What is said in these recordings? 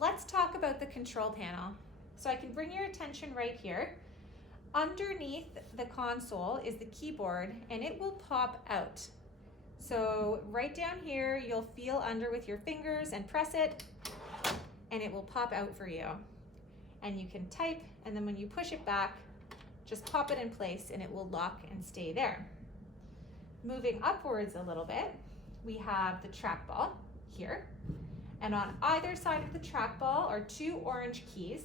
let's talk about the control panel. So I can bring your attention right here. Underneath the console is the keyboard and it will pop out. So right down here, you'll feel under with your fingers and press it and it will pop out for you. And you can type, and then when you push it back, just pop it in place and it will lock and stay there. Moving upwards a little bit, we have the trackball here. And on either side of the trackball are two orange keys.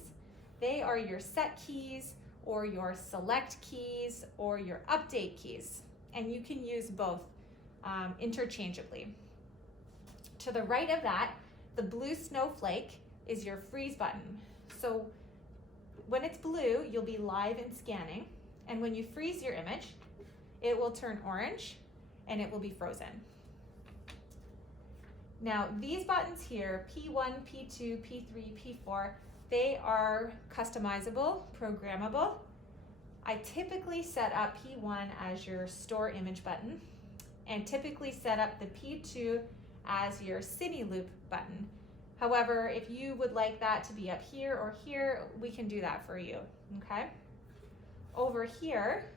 They are your set keys or your select keys or your update keys. And you can use both interchangeably. To the right of that, the blue snowflake is your freeze button. So when it's blue, you'll be live and scanning. And when you freeze your image, it will turn orange and it will be frozen. Now these buttons here, P1, P2, P3, P4, they are customizable, programmable. I typically set up P1 as your store image button and typically set up the P2 as your cine loop button. However, if you would like that to be up here or here, we can do that for you, okay? Over here,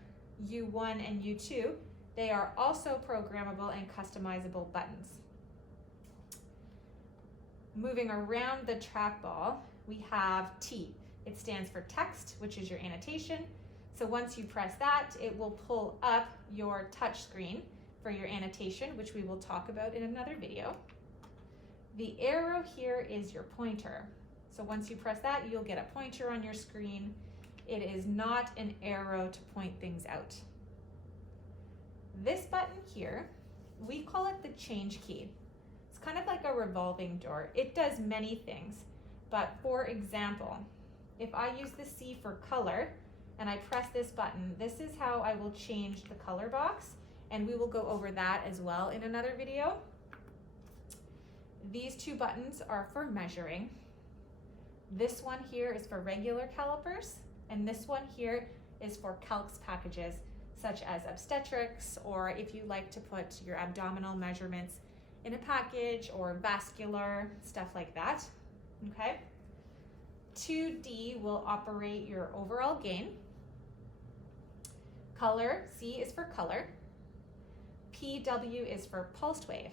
U1 and U2, they are also programmable and customizable buttons. Moving around the trackball, we have T. It stands for text, which is your annotation. So once you press that, it will pull up your touch screen for your annotation, which we will talk about in another video. The arrow here is your pointer. So once you press that, you'll get a pointer on your screen. It is not an arrow to point things out. This button here, we call it the change key. It's kind of like a revolving door. It does many things, but for example, if I use the C for color and I press this button, this is how I will change the color box, and we will go over that as well in another video. These two buttons are for measuring. This one here is for regular calipers, and this one here is for calcs packages, such as obstetrics, or if you like to put your abdominal measurements in a package, or vascular, stuff like that, okay? 2D will operate your overall gain. Color, C is for color. PW is for pulsed wave.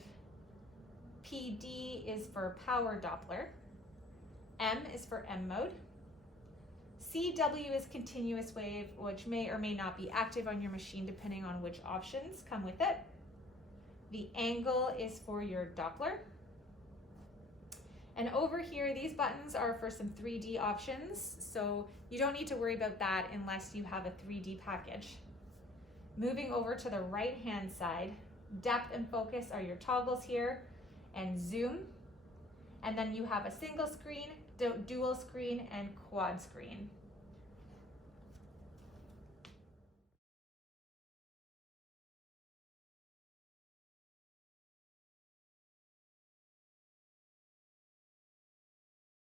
PD is for power Doppler. M is for M mode. CW is continuous wave, which may or may not be active on your machine depending on which options come with it. The angle is for your Doppler. And over here, these buttons are for some 3D options, so you don't need to worry about that unless you have a 3D package. Moving over to the right-hand side, depth and focus are your toggles here, and zoom. And then you have a single screen, dual screen, and quad screen.